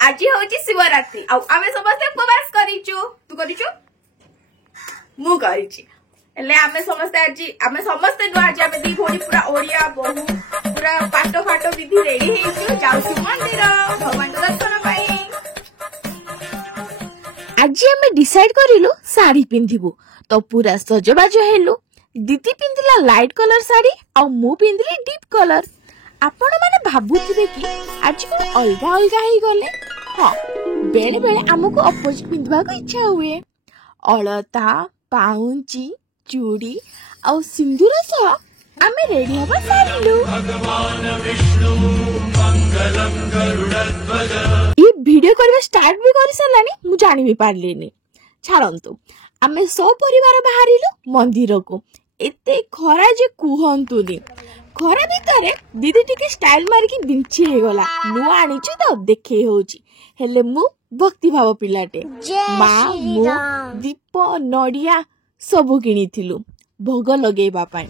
आज होची शिवरात्रि आमे समस्त उपवास करिचु तू करिचु मु करिची एले आमे समस्त नु आज आमे दी भोनी पूरा ओडिया बहु पूरा पाटो फाटो विधि रेडी हेचु जाउछु मंदिर भगवान दर्शन पाई। आज आमे डिसाइड करिलु साड़ी पिंधिबु तो पूरा सजबाज हेलु। दीदी पिंधिला लाइट कलर साड़ी आ मु पिंधिली डीप कलर। आपण माने भाबुथिबे कि आज को अलगा अलगा ही गले। हां बेले बेले हमको अपोजिट पिंधबा को इच्छा हुए। अलता पाउंची चूड़ी और सिंदूर सह आमे रेडी हबा सारिलु। ये वीडियो करबे स्टार्ट भी करि सलानी मु जानि भी पारलिनी। छाड़ंतु आमे सो परिवार बाहरिलु मंदिर को। एते खरा जे कुहंतुनी खरा भितरे दीदी टिके स्टाइल मारिकी बिंची हे गला नु आनिछु तो देखे होची हेले मु भक्ति भाव पिलाटे मा मु दीप नडिया सबु किनिथिलु भोग लगेबा पई।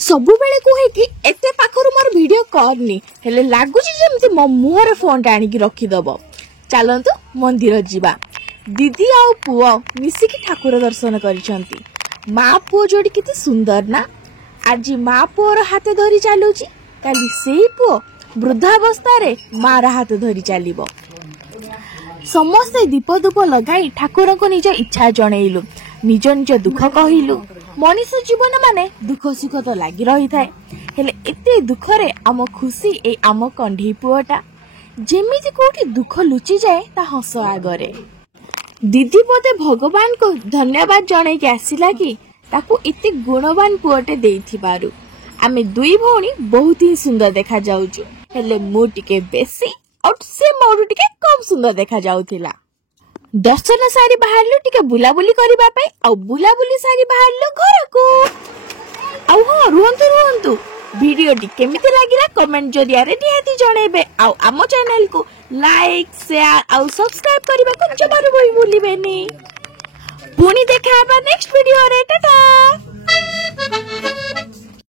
सबु बेले कोहे कि एते पाखरु मोर वीडियो करनी हेले लागुची जेमति मो मुहर फोन टाणी की रखी दबो। चलंतु मंदिर जीवा। दीदी आ पुओ मिसी की ठाकुर दर्शन करिसंती। मा पुओ जोड़ी किते सुंदर ना। आज मा पुओर हाथ धरी चलुची काली सेही पुओ वृद्धावस्था रे मार हाथ धरी चलिबो। समस्त दीप धूप लगाई ठाकुर को निज इच्छा जनइलु निज निज दुख कहिलु। मनीष जीवन माने दुख सुख तो लागी रही थाए हेले एते दुख रे आम खुशी ए आम कंढी पुओटा जेमिति कोठी दुख लुचि जाए ता हस आगरे। दीदी पोते भगवान को धन्यवाद जणे के आसिला कि ताकू इते गुणवान पुओटे देइथिबारु। आमे दुई भौणी बहुत ही सुंदर देखा जाउछु हेले मु टिके बेसी और से मोरु टिके कम सुंदर देखा जाउथिला। दर्शन सारी बाहरलु टिके बुलाबुली करबा पई और बुलाबुली सारी बाहरलु घर को। आउ हो रुहंतु वीडियो टी केमिति लागिला कमेंट जरिया रे निहाती जणेबे। आउ आम चैनल को लाइक शेयर और सब्सक्राइब करबा को जमारू भूलिबेनी। पुणी देखा नेक्स्ट वीडियो रे टाटा।